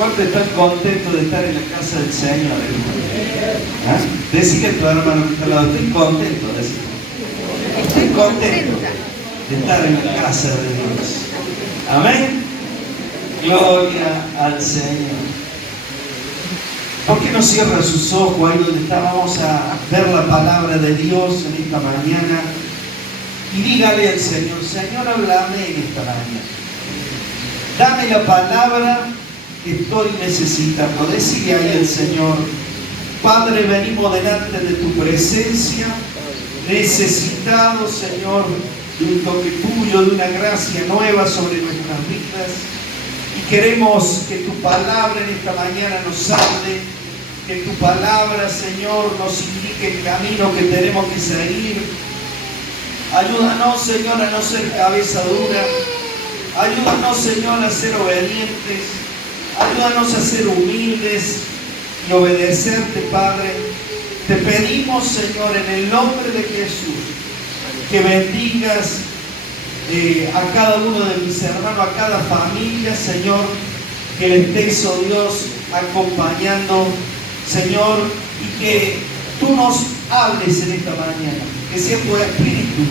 ¿Cuántos están contentos de estar en la casa del Señor? ¿Ah? Decirle a tu hermano que está al lado, estoy contento, decirle. Estoy contento de estar en la casa de Dios. Amén. Gloria al Señor. ¿Por qué no cierra sus ojos ahí donde está? Vamos a ver la palabra de Dios en esta mañana. Y dígale al Señor, Señor, háblame en esta mañana. Dame la palabra que estoy necesitando. Decile ahí al Señor, Padre, venimos delante de tu presencia, necesitados, Señor, de un toque tuyo, de una gracia nueva sobre nuestras vidas. Y queremos que tu palabra en esta mañana nos hable, que tu palabra, Señor, nos indique el camino que tenemos que seguir. Ayúdanos, Señor, a no ser cabeza dura. Ayúdanos, Señor, a ser obedientes. Ayúdanos a ser humildes y obedecerte, Padre. Te pedimos, Señor, en el nombre de Jesús, que bendigas a cada uno de mis hermanos, a cada familia, Señor, que le estés, oh Dios, acompañando, Señor, y que tú nos hables en esta mañana, que sea tu Espíritu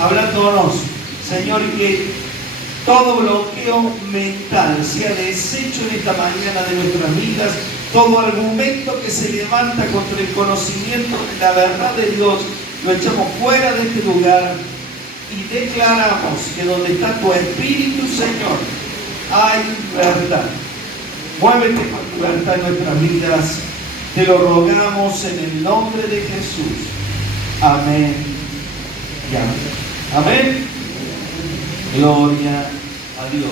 hablándonos, Señor, y que todo bloqueo mental sea deshecho en esta mañana de nuestras vidas, todo argumento que se levanta contra el conocimiento de la verdad de Dios, lo echamos fuera de este lugar y declaramos que donde está tu Espíritu, Señor, hay verdad. Muévete con tu verdad en nuestras vidas. Te lo rogamos en el nombre de Jesús. Amén y amén. Amén. Gloria a Dios.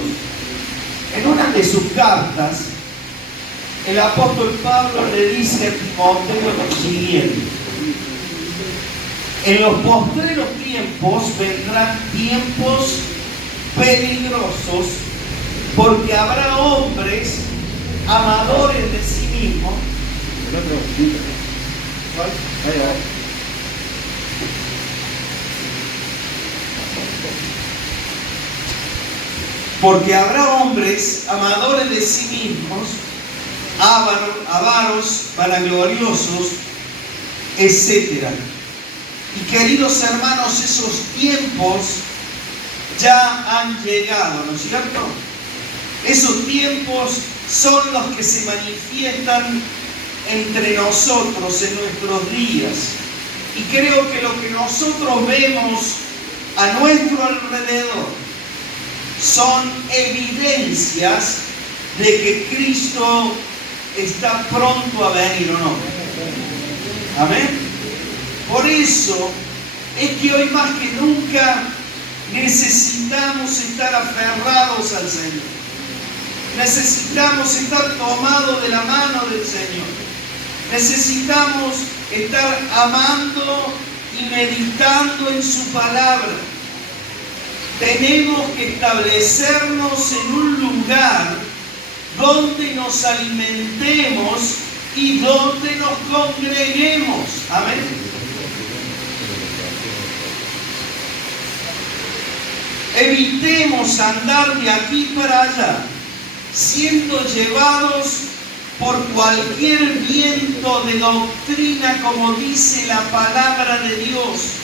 En una de sus cartas, el apóstol Pablo le dice a Timoteo lo siguiente: en los postreros tiempos vendrán tiempos peligrosos, porque habrá hombres amadores de sí mismos. Porque habrá hombres amadores de sí mismos, avaros, vanagloriosos, etc. Y queridos hermanos, esos tiempos ya han llegado, ¿no es cierto? Esos tiempos son los que se manifiestan entre nosotros en nuestros días. Y creo que lo que nosotros vemos a nuestro alrededor son evidencias de que Cristo está pronto a venir, ¿o no? Amén. Por eso es que hoy más que nunca necesitamos estar aferrados al Señor. Necesitamos estar tomados de la mano del Señor. Necesitamos estar amando y meditando en su palabra. Tenemos que establecernos en un lugar donde nos alimentemos y donde nos congreguemos. Amén. Evitemos andar de aquí para allá, siendo llevados por cualquier viento de doctrina, como dice la palabra de Dios.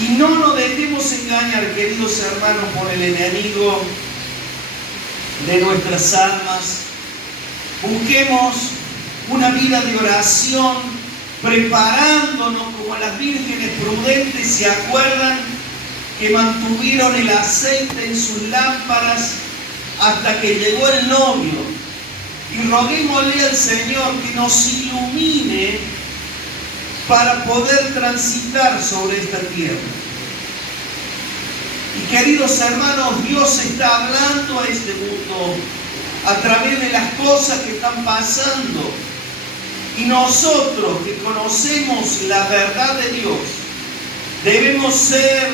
Y no nos dejemos engañar, queridos hermanos, por el enemigo de nuestras almas. Busquemos una vida de oración, preparándonos como las vírgenes prudentes se acuerdan que mantuvieron el aceite en sus lámparas hasta que llegó el novio. Y roguémosle al Señor que nos ilumine para poder transitar sobre esta tierra. Y queridos hermanos, Dios está hablando a este mundo a través de las cosas que están pasando. Y nosotros que conocemos la verdad de Dios, debemos ser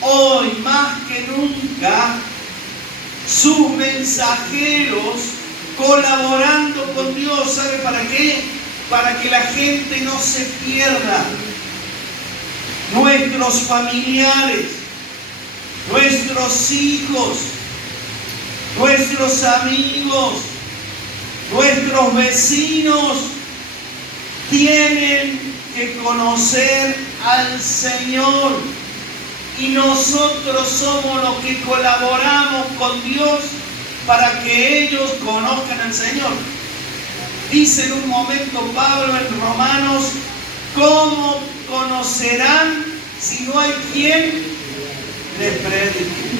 hoy más que nunca sus mensajeros, colaborando con Dios. ¿Sabe para qué? Para que la gente no se pierda. Nuestros familiares, nuestros hijos, nuestros amigos, nuestros vecinos tienen que conocer al Señor. Y nosotros somos los que colaboramos con Dios para que ellos conozcan al Señor. Dice en un momento Pablo en Romanos, ¿cómo conocerán si no hay quien les predique?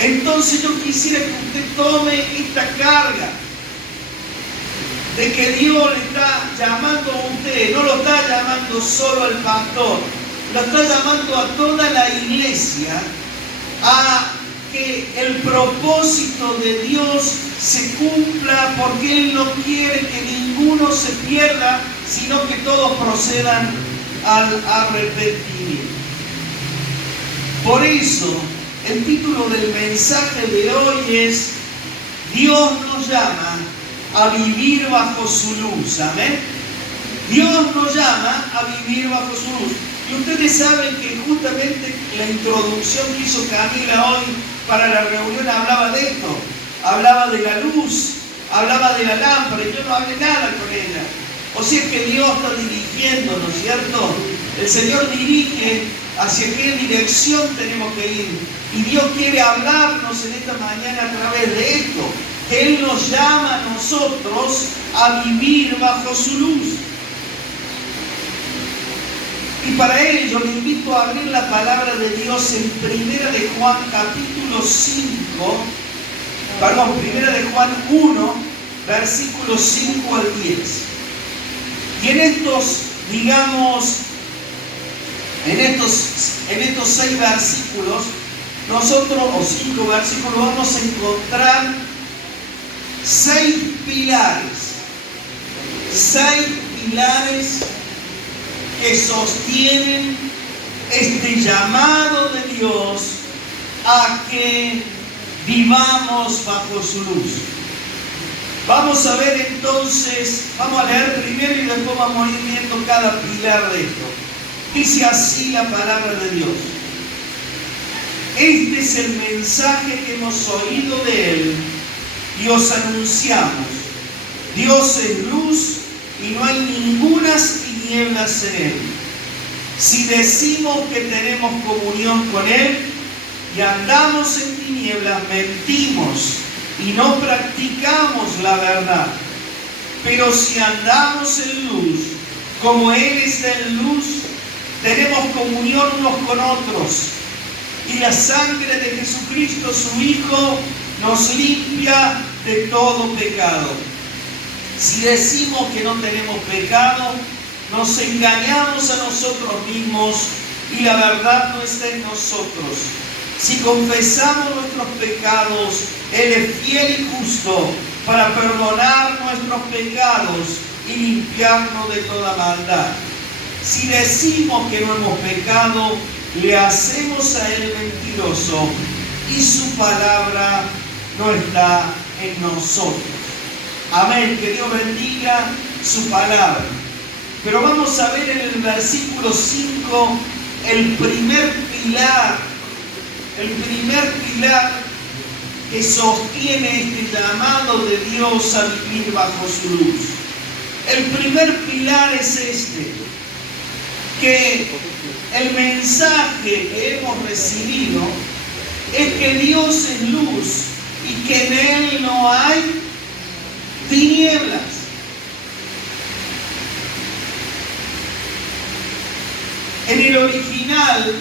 Entonces yo quisiera que usted tome esta carga de que Dios le está llamando a usted, no lo está llamando solo al pastor, lo está llamando a toda la iglesia a que el propósito de Dios se cumpla, porque Él no quiere que ninguno se pierda, sino que todos procedan al arrepentimiento. Por eso, el título del mensaje de hoy es: Dios nos llama a vivir bajo su luz. Amén. Dios nos llama a vivir bajo su luz. Y ustedes saben que justamente la introducción que hizo Camila hoy para la reunión hablaba de esto. Hablaba de la luz, hablaba de la lámpara, y yo no hablé nada con ella. O sea que Dios está dirigiendo, ¿no es cierto? El Señor dirige hacia qué dirección tenemos que ir. Y Dios quiere hablarnos en esta mañana a través de esto. Que Él nos llama a nosotros a vivir bajo su luz. Y para ello le invito a abrir la palabra de Dios en 1 de Juan capítulo 1 de Juan 1, versículos 5 al 10. Y en estos, digamos, en estos 6 versículos, nosotros, o 5 versículos, vamos a encontrar 6 pilares. 6 pilares que sostienen este llamado de Dios a que vivamos bajo su luz. Vamos a ver entonces, vamos a leer primero y después vamos a ir viendo cada pilar de esto. Dice así la palabra de Dios: este es el mensaje que hemos oído de Él y os anunciamos. Dios es luz y no hay ningunas tinieblas en Él. Si decimos que tenemos comunión con Él y andamos en tinieblas, mentimos y no practicamos la verdad. Pero si andamos en luz, como Él está en luz, tenemos comunión unos con otros. Y la sangre de Jesucristo, su Hijo, nos limpia de todo pecado. Si decimos que no tenemos pecado, nos engañamos a nosotros mismos y la verdad no está en nosotros. Si confesamos nuestros pecados, Él es fiel y justo para perdonar nuestros pecados y limpiarnos de toda maldad. Si decimos que no hemos pecado, le hacemos a Él mentiroso y su palabra no está en nosotros. Amén. Que Dios bendiga su palabra. Pero vamos a ver en el versículo 5 el primer pilar que sostiene este llamado de Dios a vivir bajo su luz. El primer pilar es este: que el mensaje que hemos recibido es que Dios es luz y que en Él no hay tinieblas. En el original,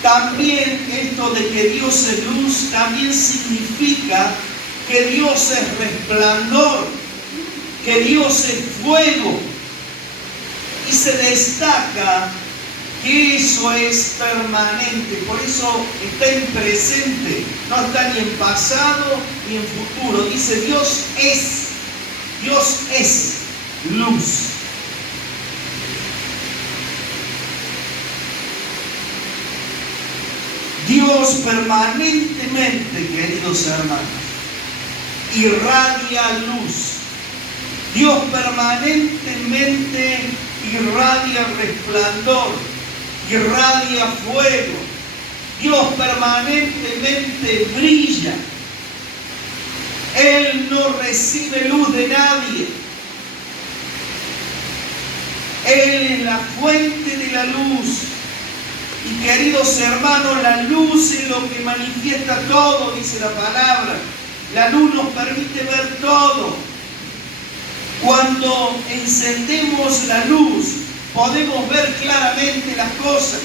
también esto de que Dios es luz también significa que Dios es resplandor, que Dios es fuego. Y se destaca que eso es permanente, por eso está en presente, no está ni en pasado ni en futuro. Dice Dios es luz. Dios permanentemente, queridos hermanos, irradia luz. Dios permanentemente irradia resplandor, irradia fuego. Dios permanentemente brilla. Él no recibe luz de nadie. Él es la fuente de la luz. Y queridos hermanos, la luz es lo que manifiesta todo, dice la palabra. La luz nos permite ver todo. Cuando encendemos la luz, podemos ver claramente las cosas.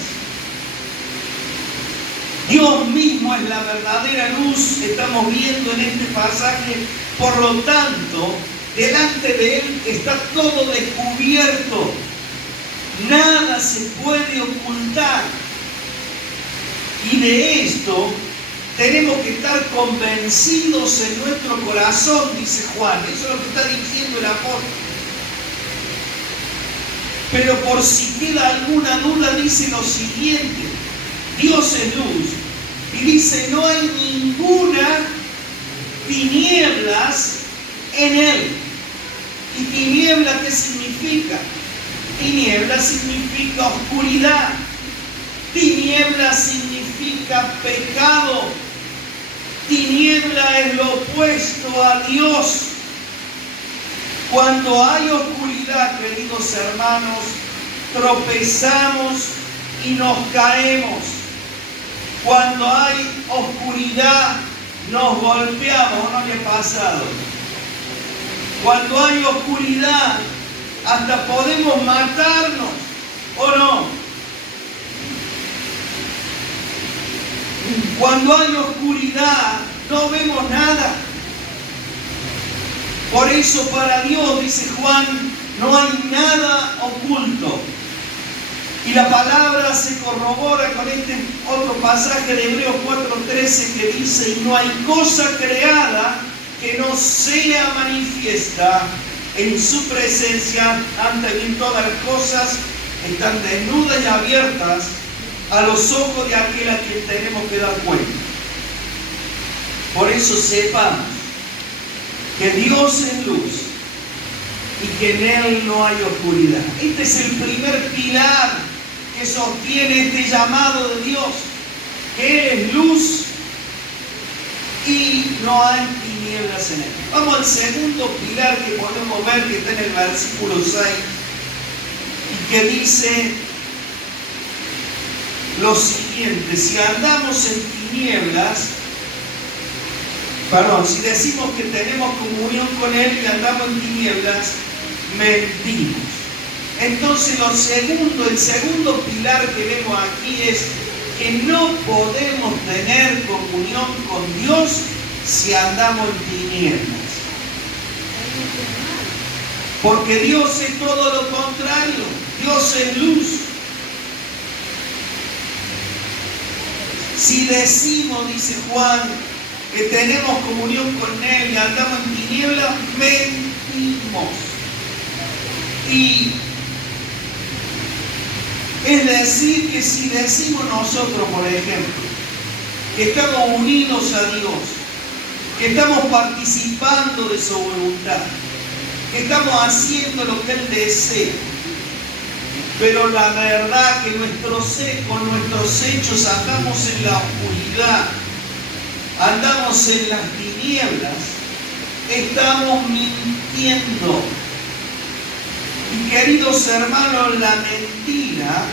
Dios mismo es la verdadera luz, estamos viendo en este pasaje. Por lo tanto, delante de Él está todo descubierto. Nada se puede ocultar. Y de esto tenemos que estar convencidos en nuestro corazón, dice Juan. Eso es lo que está diciendo el apóstol. Pero por si queda alguna duda, dice lo siguiente. Dios es luz. Y dice, no hay ninguna tinieblas en Él. ¿Y tiniebla qué significa? Tiniebla significa oscuridad. Tiniebla significa pecado. Tiniebla es lo opuesto a Dios. Cuando hay oscuridad, queridos hermanos, tropezamos y nos caemos. Cuando hay oscuridad, nos golpeamos. ¿No le ha pasado? Cuando hay oscuridad, hasta podemos matarnos, ¿o no? Cuando hay oscuridad, no vemos nada. Por eso para Dios, dice Juan, no hay nada oculto. Y la palabra se corrobora con este otro pasaje de Hebreos 4:13 que dice, y no hay cosa creada que no sea manifiesta en su presencia. Ante bien todas las cosas están desnudas y abiertas a los ojos de aquel a quien tenemos que dar cuenta. Por eso sepamos que Dios es luz y que en Él no hay oscuridad. Este es el primer pilar que sostiene este llamado de Dios, que Él es luz y no hay tinieblas en Él. Vamos al segundo pilar que podemos ver, que está en el versículo 6, y que dice lo siguiente: si andamos en tinieblas, si decimos que tenemos comunión con Él y andamos en tinieblas, mentimos. Entonces el segundo pilar que vemos aquí es que no podemos tener comunión con Dios si andamos en tinieblas. Porque Dios es todo lo contrario. Dios es luz. Si decimos, dice Juan, que tenemos comunión con Él y andamos en tinieblas, mentimos. Y es decir, que si decimos nosotros, por ejemplo, que estamos unidos a Dios, que estamos participando de su voluntad, que estamos haciendo lo que Él desea, pero la verdad que con nuestros hechos andamos en la oscuridad, andamos en las tinieblas, estamos mintiendo. Y queridos hermanos, la mentira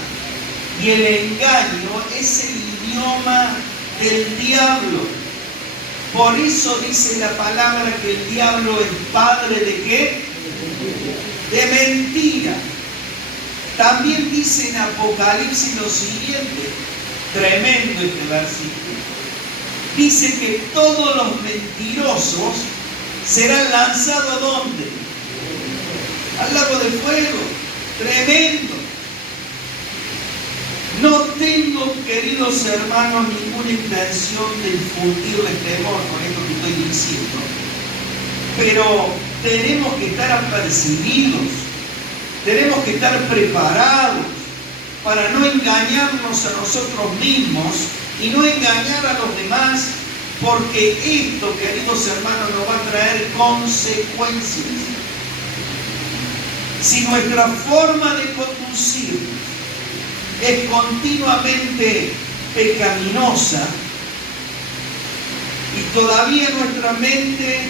y el engaño es el idioma del diablo. Por eso dice la palabra que el diablo es padre ¿de qué? De mentira. También dice en Apocalipsis lo siguiente, tremendo este versículo. Dice que todos los mentirosos serán lanzados ¿a dónde? Al lago de fuego. Tremendo. No tengo, queridos hermanos, ninguna intención de infundirles temor con esto que estoy diciendo. Pero tenemos que estar apercibidos, tenemos que estar preparados para no engañarnos a nosotros mismos y no engañar a los demás, porque esto, queridos hermanos, nos va a traer consecuencias. Si nuestra forma de conducirnos es continuamente pecaminosa y todavía nuestra mente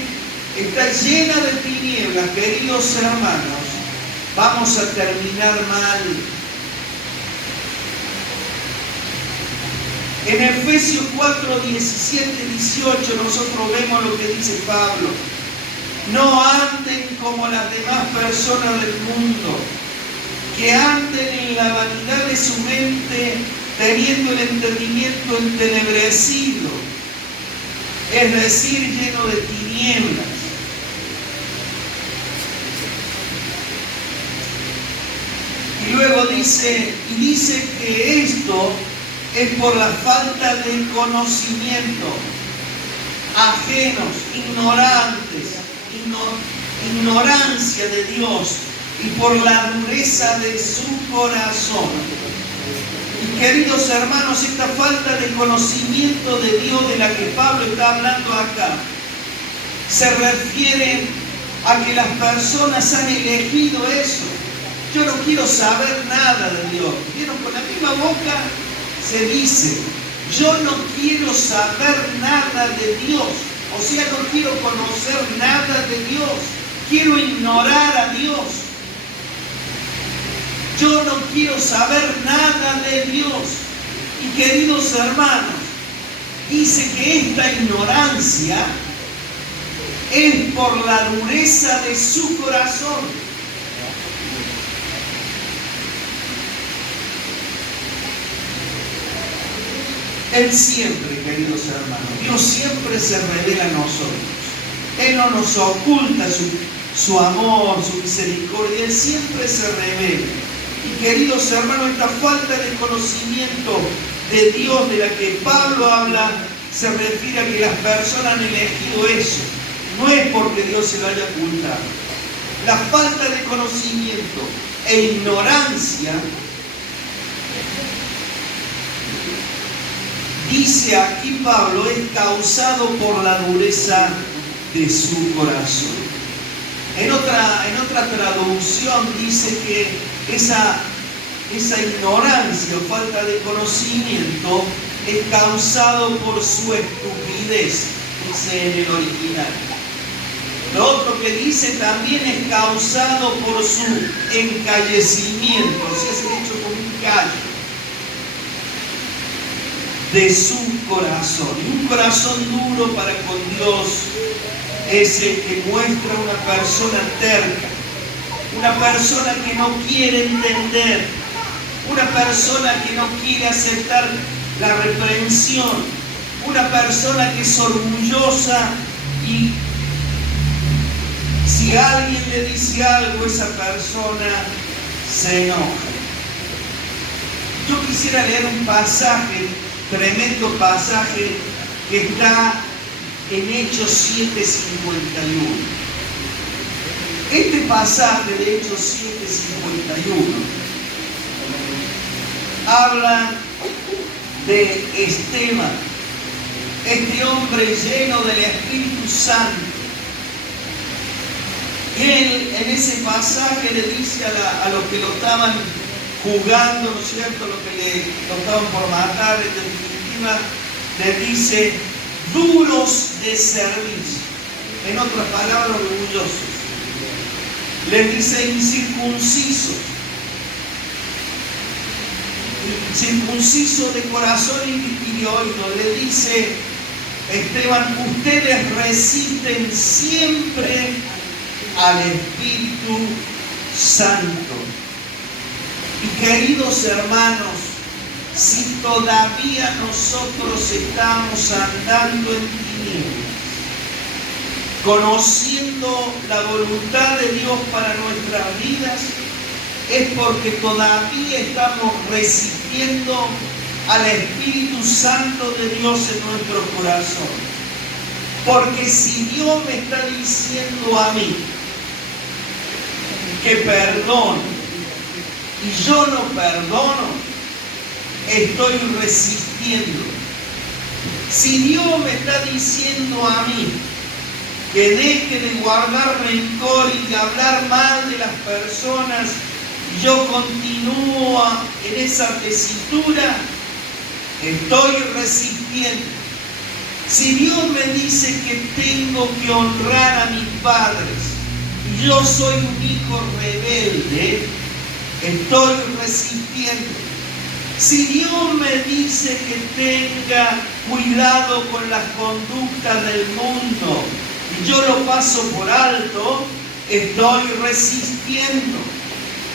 está llena de tinieblas, queridos hermanos, vamos a terminar mal. En Efesios 4, 17, 18 nosotros vemos lo que dice Pablo. No anden como las demás personas del mundo, que anden en la vanidad de su mente, teniendo el entendimiento entenebrecido, es decir, lleno de tinieblas. Y luego dice que esto es por la falta de conocimiento, ajenos, ignorantes, ignorancia de Dios y por la dureza de su corazón. Y queridos hermanos, esta falta de conocimiento de Dios de la que Pablo está hablando acá, se refiere a que las personas han elegido eso. Yo no quiero saber nada de Dios. ¿Vieron? Con la misma boca se dice, yo no quiero saber nada de Dios. O sea, no quiero conocer nada de Dios. Quiero ignorar a Dios. Yo no quiero saber nada de Dios. Y queridos hermanos, dice que esta ignorancia es por la dureza de su corazón. Él siempre, queridos hermanos, Dios siempre se revela a nosotros. Él no nos oculta su amor, su misericordia. Él siempre se revela. Y queridos hermanos, esta falta de conocimiento de Dios de la que Pablo habla se refiere a que las personas han elegido eso. No es porque Dios se lo haya ocultado. La falta de conocimiento e ignorancia, dice aquí Pablo, es causado por la dureza de su corazón. En otra traducción dice que esa ignorancia o falta de conocimiento es causado por su estupidez, dice en el original. Lo otro que dice también es causado por su encallecimiento, o sea, es hecho como un callo de su corazón. Y un corazón duro para con Dios es el que muestra una persona terca, una persona que no quiere entender, una persona que no quiere aceptar la reprensión, una persona que es orgullosa y si alguien le dice algo, esa persona se enoja. Yo quisiera leer un pasaje, tremendo pasaje, que está en Hechos 7:51. Este pasaje de Hechos 7:51 habla de Esteban, este hombre lleno del Espíritu Santo. Y él en ese pasaje le dice a los que lo estaban juzgando, ¿no es cierto?, lo estaban por matar, en definitiva, le dice, duros de servicio, en otras palabras, orgullosos. Le dice incircuncisos, circunciso de corazón y de oído. Le dice Esteban, ustedes resisten siempre al Espíritu Santo. Y queridos hermanos, si todavía nosotros estamos andando en tinieblas, conociendo la voluntad de Dios para nuestras vidas, es porque todavía estamos resistiendo al Espíritu Santo de Dios en nuestro corazón. Porque si Dios me está diciendo a mí que perdono y yo no perdono, estoy resistiendo. Si Dios me está diciendo a mí que deje de guardar rencor y de hablar mal de las personas, y yo continúo en esa tesitura, estoy resistiendo. Si Dios me dice que tengo que honrar a mis padres y yo soy un hijo rebelde, estoy resistiendo. Si Dios me dice que tenga cuidado con las conductas del mundo y yo lo paso por alto, estoy resistiendo.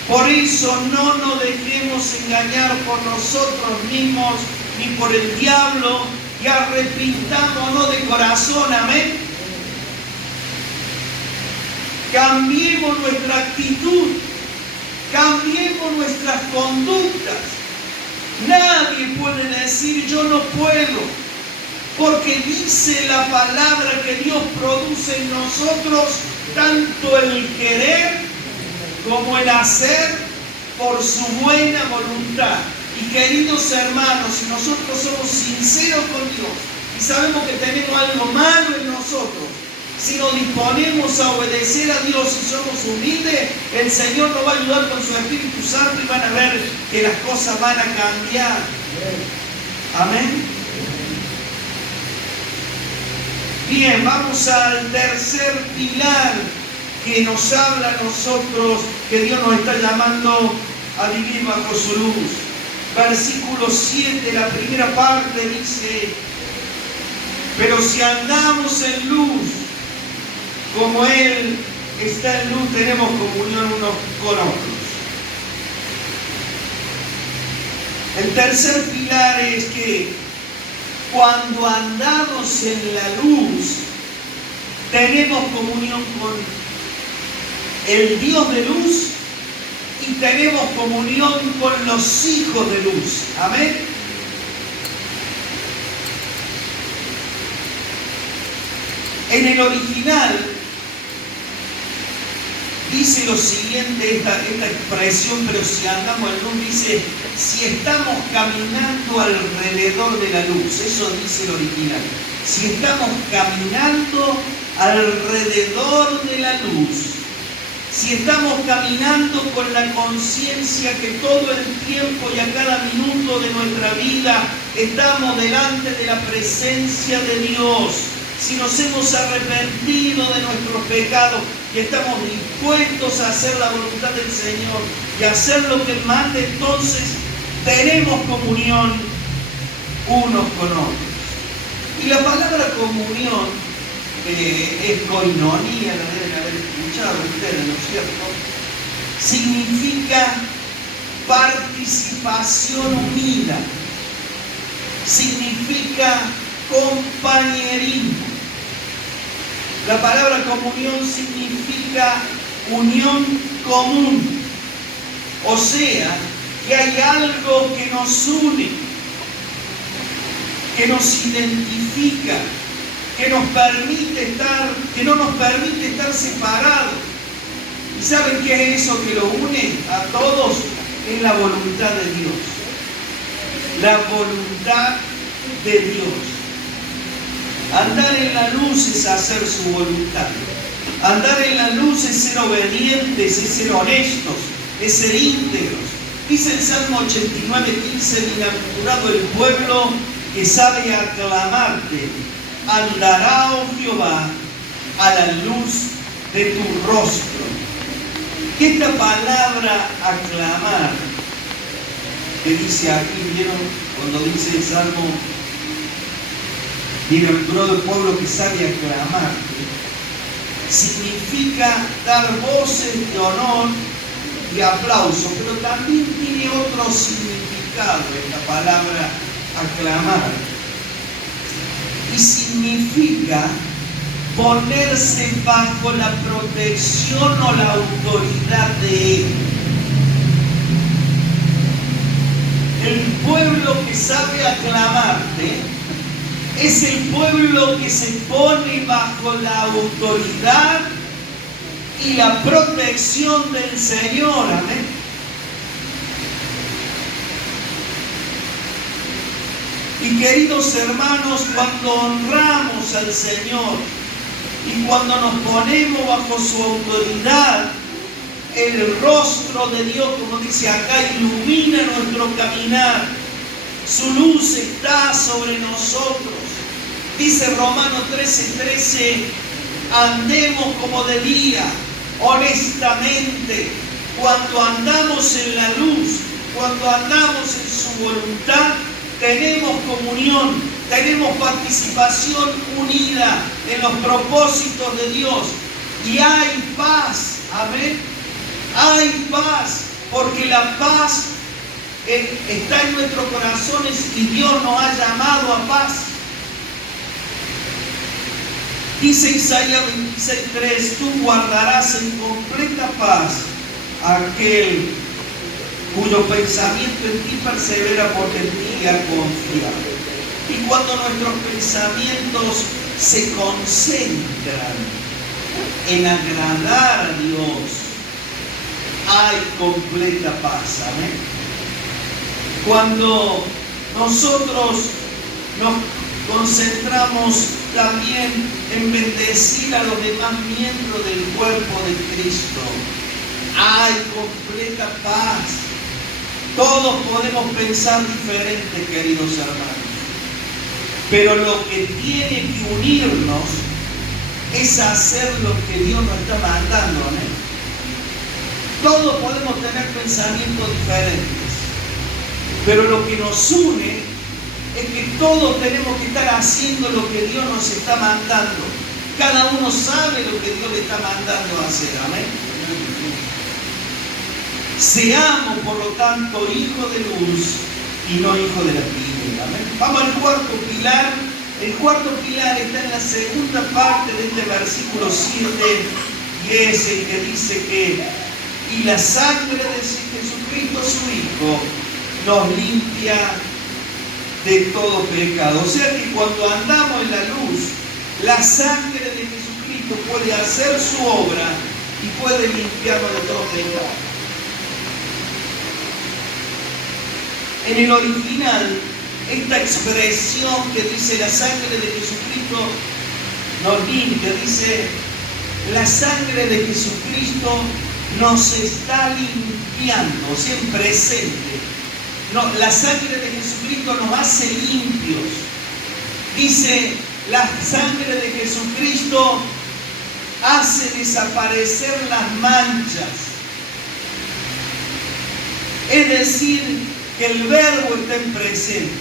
Por eso no nos dejemos engañar por nosotros mismos ni por el diablo y arrepintámonos de corazón, amén. Cambiemos nuestra actitud, cambiemos nuestras conductas. Nadie puede decir yo no puedo, porque dice la palabra que Dios produce en nosotros tanto el querer como el hacer por su buena voluntad. Y queridos hermanos, si nosotros somos sinceros con Dios y sabemos que tenemos algo malo en nosotros, si nos disponemos a obedecer a Dios y somos humildes, el Señor nos va a ayudar con su Espíritu Santo y van a ver que las cosas van a cambiar. Amén. Bien, vamos al tercer pilar que nos habla a nosotros, que Dios nos está llamando a vivir bajo su luz. Versículo 7, la primera parte dice: pero si andamos en luz, como Él está en luz, tenemos comunión unos con otros. El tercer pilar es que cuando andamos en la luz, tenemos comunión con el Dios de luz y tenemos comunión con los hijos de luz. Amén. En el original dice lo siguiente, esta expresión, pero si andamos en luz, dice, si estamos caminando alrededor de la luz. Eso dice el original. Si estamos caminando alrededor de la luz, si estamos caminando con la conciencia que todo el tiempo y a cada minuto de nuestra vida estamos delante de la presencia de Dios, si nos hemos arrepentido de nuestros pecados y estamos dispuestos a hacer la voluntad del Señor y a hacer lo que Él manda, entonces tenemos comunión unos con otros. Y la palabra comunión es koinonía, la deben haber escuchado ustedes, ¿no es cierto? Significa participación unida, significa compañerismo. La palabra comunión significa unión común, o sea, que hay algo que nos une, que nos identifica, que nos permite estar, que no nos permite estar separados. ¿Y saben qué es eso que lo une a todos? Es la voluntad de Dios. La voluntad de Dios. Andar en la luz es hacer su voluntad. Andar en la luz es ser obedientes, es ser honestos, es ser íntegros. Dice el Salmo 89:15, bienaventurado el pueblo que sabe aclamarte. Andará, oh Jehová, a la luz de tu rostro. Esta palabra aclamar, que dice aquí, ¿vieron? Cuando dice el Salmo, bienaventurado el pueblo que sabe aclamarte, significa dar voces de honor y aplauso, pero también tiene otro significado esta palabra aclamar. Y significa ponerse bajo la protección o la autoridad de Él. El pueblo que sabe aclamarte es el pueblo que se pone bajo la autoridad y la protección del Señor. Amén. Y queridos hermanos, cuando honramos al Señor y cuando nos ponemos bajo su autoridad, el rostro de Dios, como dice acá, ilumina nuestro caminar. Su luz está sobre nosotros. Dice Romanos 13:13, andemos como de día, honestamente. Cuando andamos en la luz, cuando andamos en su voluntad, tenemos comunión, tenemos participación unida en los propósitos de Dios. Y hay paz, amén. Hay paz, porque la paz está en nuestros corazones y Dios nos ha llamado a paz. Dice Isaías 26:3, tú guardarás en completa paz a aquel cuyo pensamiento en ti persevera porque en ti ha confiado. Y cuando nuestros pensamientos se concentran en agradar a Dios, hay completa paz, amén. Cuando nosotros nos concentramos también en bendecir a los demás miembros del cuerpo de Cristo, hay completa paz. Todos podemos pensar diferente, queridos hermanos, pero lo que tiene que unirnos es hacer lo que Dios nos está mandando, ¿no? Todos podemos tener pensamientos diferentes, pero lo que nos une es que todos tenemos que estar haciendo lo que Dios nos está mandando. Cada uno sabe lo que Dios le está mandando a hacer, amén. Seamos, por lo tanto, hijos de luz y no hijos de la tiniebla. Amén. Vamos al cuarto pilar. El cuarto pilar está en la segunda parte de este versículo 7 y es el que dice que y la sangre de Jesucristo su Hijo nos limpia de todo pecado. O sea que cuando andamos en la luz, la sangre de Jesucristo puede hacer su obra y puede limpiarnos de todo pecado. En el original, esta expresión que dice la sangre de Jesucristo nos limpia, dice la sangre de Jesucristo nos está limpiando, o sea, en presente. No, la sangre de Jesucristo nos hace limpios. Dice, la sangre de Jesucristo hace desaparecer las manchas. Es decir, que el verbo está en presente.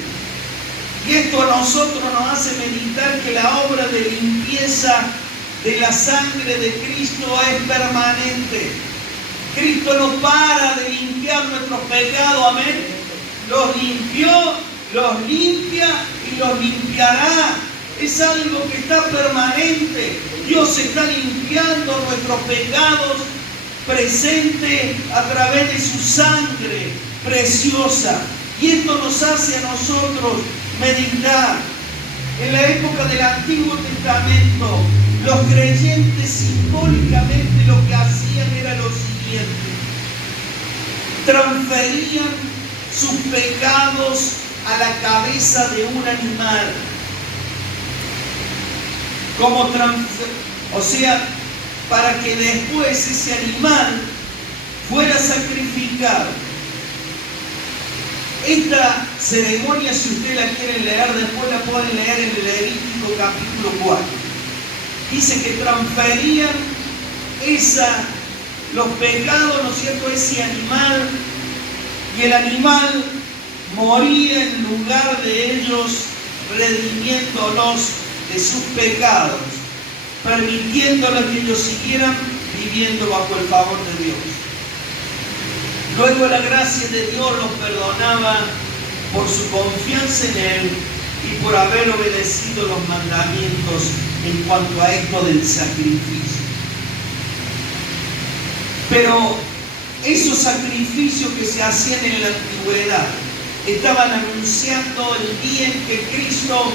Y esto a nosotros nos hace meditar que la obra de limpieza de la sangre de Cristo es permanente. Cristo no para de limpiar nuestros pecados, amén. Los limpió, los limpia y los limpiará. Es algo que está permanente. Dios está limpiando nuestros pecados presente a través de su sangre preciosa. Y esto nos hace a nosotros meditar. En la época del Antiguo Testamento, los creyentes simbólicamente lo que hacían era lo siguiente: transferían sus pecados a la cabeza de un animal. O sea, para que después ese animal fuera sacrificado. Esta ceremonia, si usted la quiere leer, después la pueden leer en el Levítico capítulo 4. Dice que transferían los pecados, ¿no es cierto?, ese animal, y el animal moría en lugar de ellos, redimiéndolos de sus pecados, permitiéndoles que ellos siguieran viviendo bajo el favor de Dios. Luego la gracia de Dios los perdonaba por su confianza en Él y por haber obedecido los mandamientos en cuanto a esto del sacrificio. Pero esos sacrificios que se hacían en la antigüedad estaban anunciando el día en que Cristo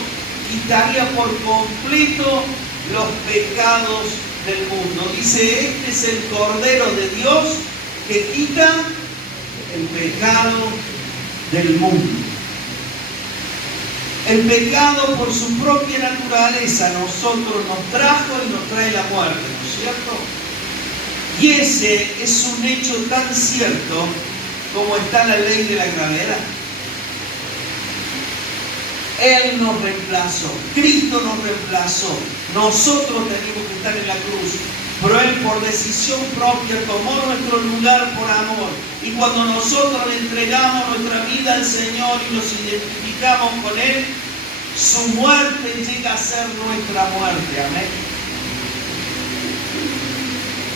quitaría por completo los pecados del mundo. Dice, este es el Cordero de Dios que quita el pecado del mundo. El pecado por su propia naturaleza a nosotros nos trajo y nos trae la muerte, ¿no es cierto? Y ese es un hecho tan cierto como está la ley de la gravedad. Él nos reemplazó, Cristo nos reemplazó. Nosotros teníamos que estar en la cruz, pero Él por decisión propia tomó nuestro lugar por amor. Y cuando nosotros le entregamos nuestra vida al Señor y nos identificamos con Él, su muerte llega a ser nuestra muerte. Amén.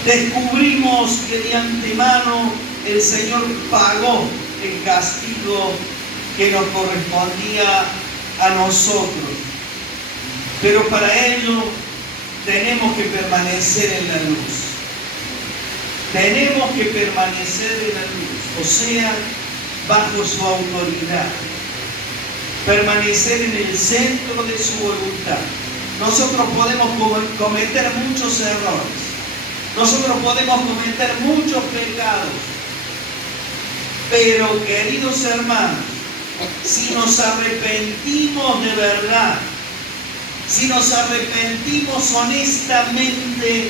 Descubrimos que de antemano el Señor pagó el castigo que nos correspondía a nosotros. Pero para ello tenemos que permanecer en la luz. Tenemos que permanecer en la luz, o sea, bajo su autoridad. Permanecer en el centro de su voluntad. Nosotros podemos cometer muchos errores. Nosotros podemos cometer muchos pecados. Pero, queridos hermanos, si nos arrepentimos de verdad, si nos arrepentimos honestamente,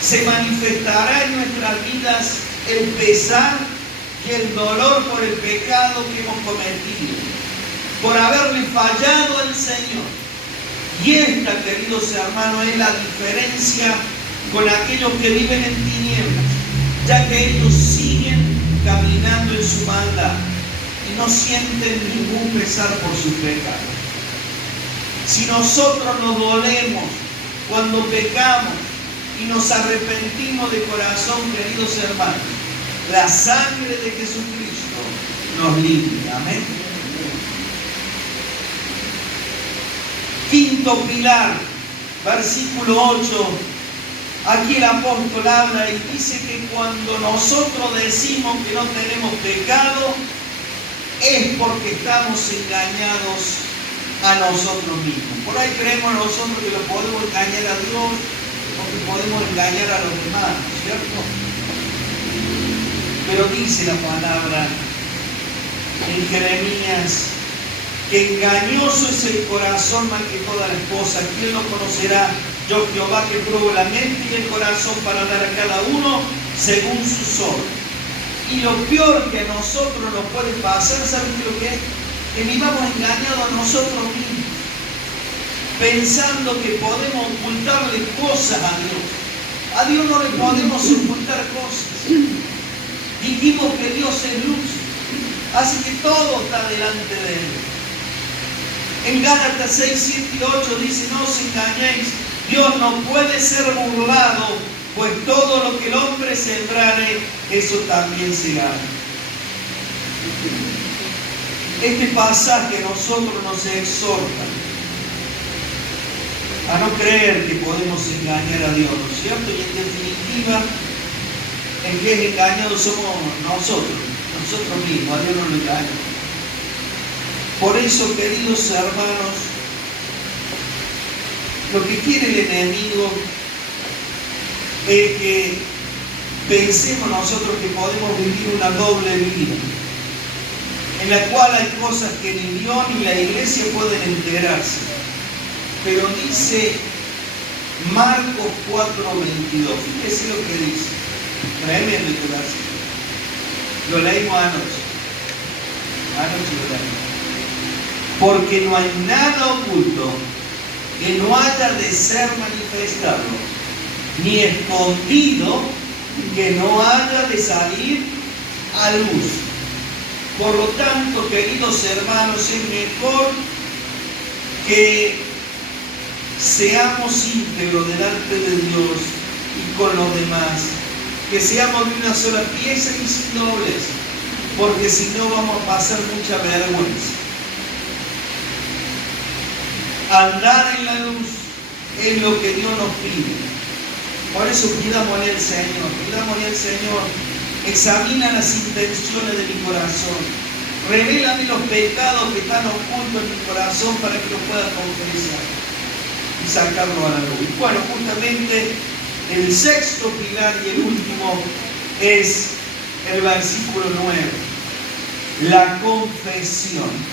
se manifestará en nuestras vidas el pesar y el dolor por el pecado que hemos cometido, por haberle fallado al Señor. Y esta, queridos hermanos, es la diferencia con aquellos que viven en tinieblas, ya que ellos siguen caminando en su maldad y no sienten ningún pesar por sus pecados. Si nosotros nos dolemos cuando pecamos y nos arrepentimos de corazón, queridos hermanos, la sangre de Jesucristo nos limpia. Amén. Quinto pilar, versículo 8. Aquí el apóstol habla y dice que cuando nosotros decimos que no tenemos pecado, es porque estamos engañados a nosotros mismos. Por ahí creemos nosotros que lo podemos engañar a Dios o que podemos engañar a los demás, ¿cierto? Pero dice la palabra en Jeremías que engañoso es el corazón más que todas las cosas. ¿Quién lo conocerá? Yo, Jehová, que pruebo la mente y el corazón para dar a cada uno según sus obras. Y lo peor que a nosotros nos puede pasar, ¿saben qué lo que es? Que vivamos engañados a nosotros mismos, pensando que podemos ocultarle cosas a Dios. A Dios no le podemos ocultar cosas. Dijimos que Dios es luz, así que todo está delante de Él. En Gálatas 6, 7 y 8 dice: no os engañéis, Dios no puede ser burlado, pues todo lo que el hombre sembrare, eso también segará. Este pasaje a nosotros nos exhorta a no creer que podemos engañar a Dios, ¿no es cierto? Y en definitiva, el que es engañado somos nosotros mismos, a Dios no lo engaña. Por eso, queridos hermanos, lo que quiere el enemigo es que pensemos nosotros que podemos vivir una doble vida, en la cual hay cosas que ni Dios ni la iglesia pueden enterarse. Pero dice Marcos 4:22, fíjese lo que dice, tremendo este versículo. Lo leímos anoche lo leímos. Porque no hay nada oculto que no haya de ser manifestado, ni escondido que no haya de salir a luz. Por lo tanto, queridos hermanos, es mejor que seamos íntegros delante de Dios y con los demás, que seamos de una sola pieza y sin doblez, porque si no vamos a pasar mucha vergüenza. Andar en la luz es lo que Dios nos pide. Por eso pidámosle al Señor, examina las intenciones de mi corazón, revélame los pecados que están ocultos en mi corazón para que los pueda confesar y sacarlo a la luz. Bueno, justamente el sexto pilar y el último es el versículo 9, la confesión.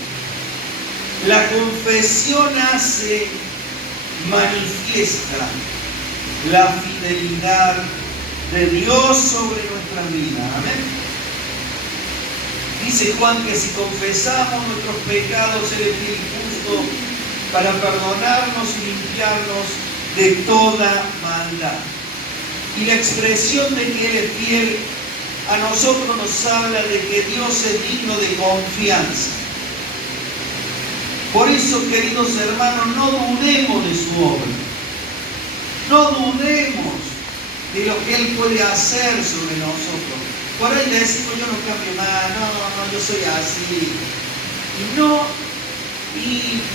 La confesión hace manifiesta la fidelidad de Dios sobre nuestra vida. Amén. Dice Juan que si confesamos nuestros pecados, Él es fiel y justo para perdonarnos y limpiarnos de toda maldad. Y la expresión de que Él es fiel a nosotros nos habla de que Dios es digno de confianza. Por eso, queridos hermanos, no dudemos de su obra. No dudemos de lo que Él puede hacer sobre nosotros. Por ahí decimos, yo no cambio nada, no, yo soy así. Y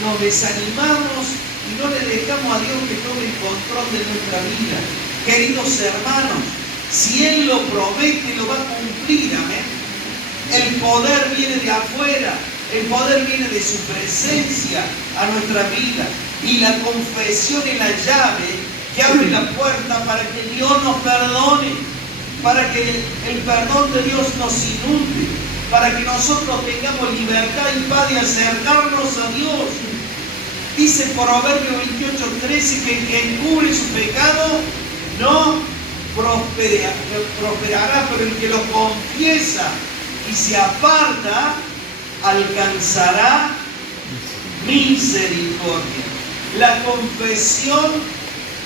nos desanimamos y no le dejamos a Dios que tome el control de nuestra vida. Queridos hermanos, si Él lo promete, lo va a cumplir, amén. El poder viene de afuera, el poder viene de su presencia a nuestra vida. Y la confesión es la llave que abre la puerta para que Dios nos perdone, para que el perdón de Dios nos inunde, para que nosotros tengamos libertad y paz de acercarnos a Dios. Dice Proverbio 28:13 que el que encubre su pecado no prosperará, pero el que lo confiesa y se aparta alcanzará misericordia. La confesión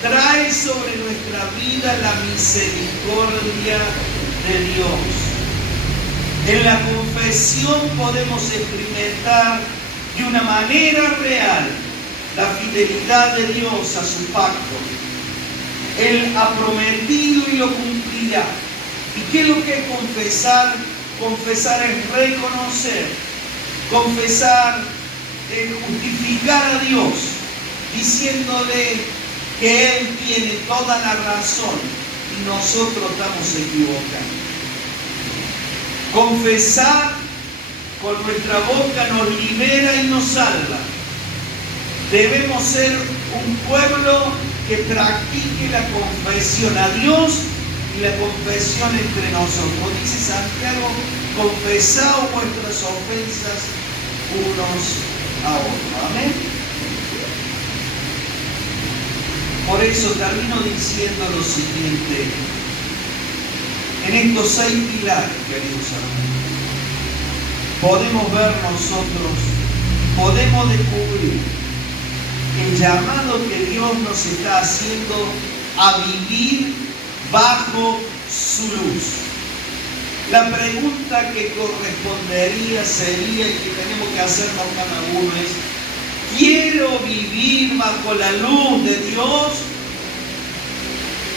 trae sobre nuestra vida la misericordia de Dios. En la confesión podemos experimentar de una manera real la fidelidad de Dios a su pacto. Él ha prometido y lo cumplirá. ¿Y qué es lo que es confesar? Confesar es reconocer. Confesar es justificar a Dios, diciéndole que Él tiene toda la razón y nosotros estamos equivocados. Confesar con nuestra boca nos libera y nos salva. Debemos ser un pueblo que practique la confesión a Dios y la confesión entre nosotros. Dice Santiago, confesaos vuestras ofensas unos a otros. Amén. Por eso termino diciendo lo siguiente. En estos 6 pilares, queridos hermanos, podemos ver nosotros, podemos descubrir el llamado que Dios nos está haciendo a vivir bajo su luz. La pregunta que correspondería sería, y que tenemos que hacernos cada uno, es: ¿quiero vivir bajo la luz de Dios?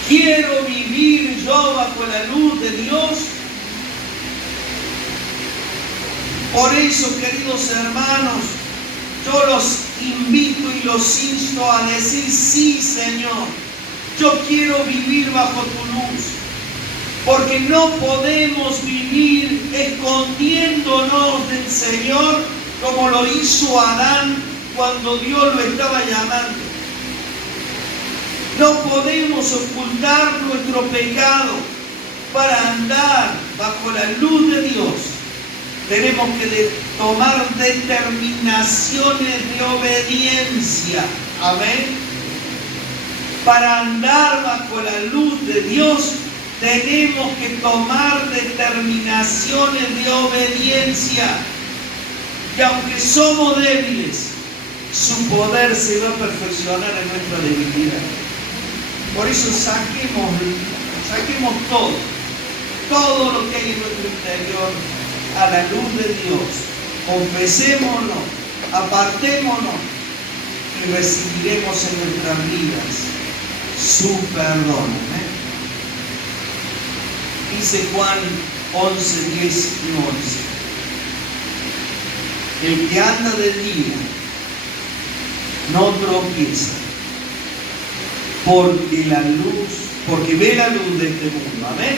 ¿Quiero vivir yo bajo la luz de Dios? Por eso, queridos hermanos, yo los invito y los insto a decir: sí, Señor, yo quiero vivir bajo tu luz. Porque no podemos vivir escondiéndonos del Señor como lo hizo Adán cuando Dios lo estaba llamando. No podemos ocultar nuestro pecado para andar bajo la luz de Dios. Tenemos que tomar determinaciones de obediencia. Amén. Para andar bajo la luz de Dios, tenemos que tomar determinaciones de obediencia. Y aunque somos débiles, su poder se va a perfeccionar en nuestra debilidad. Por eso saquemos todo lo que hay en nuestro interior a la luz de Dios. Confesémonos, apartémonos y recibiremos en nuestras vidas su perdón. ¿Eh? Dice Juan 11, 10 y 11. El que anda de día no tropieza, porque ve la luz de este mundo. Amén.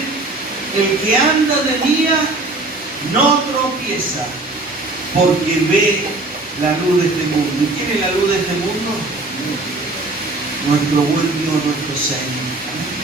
El que anda de día no tropieza, porque ve la luz de este mundo. ¿Y quién es la luz de este mundo? Nuestro buen Dios, nuestro Señor. Amén.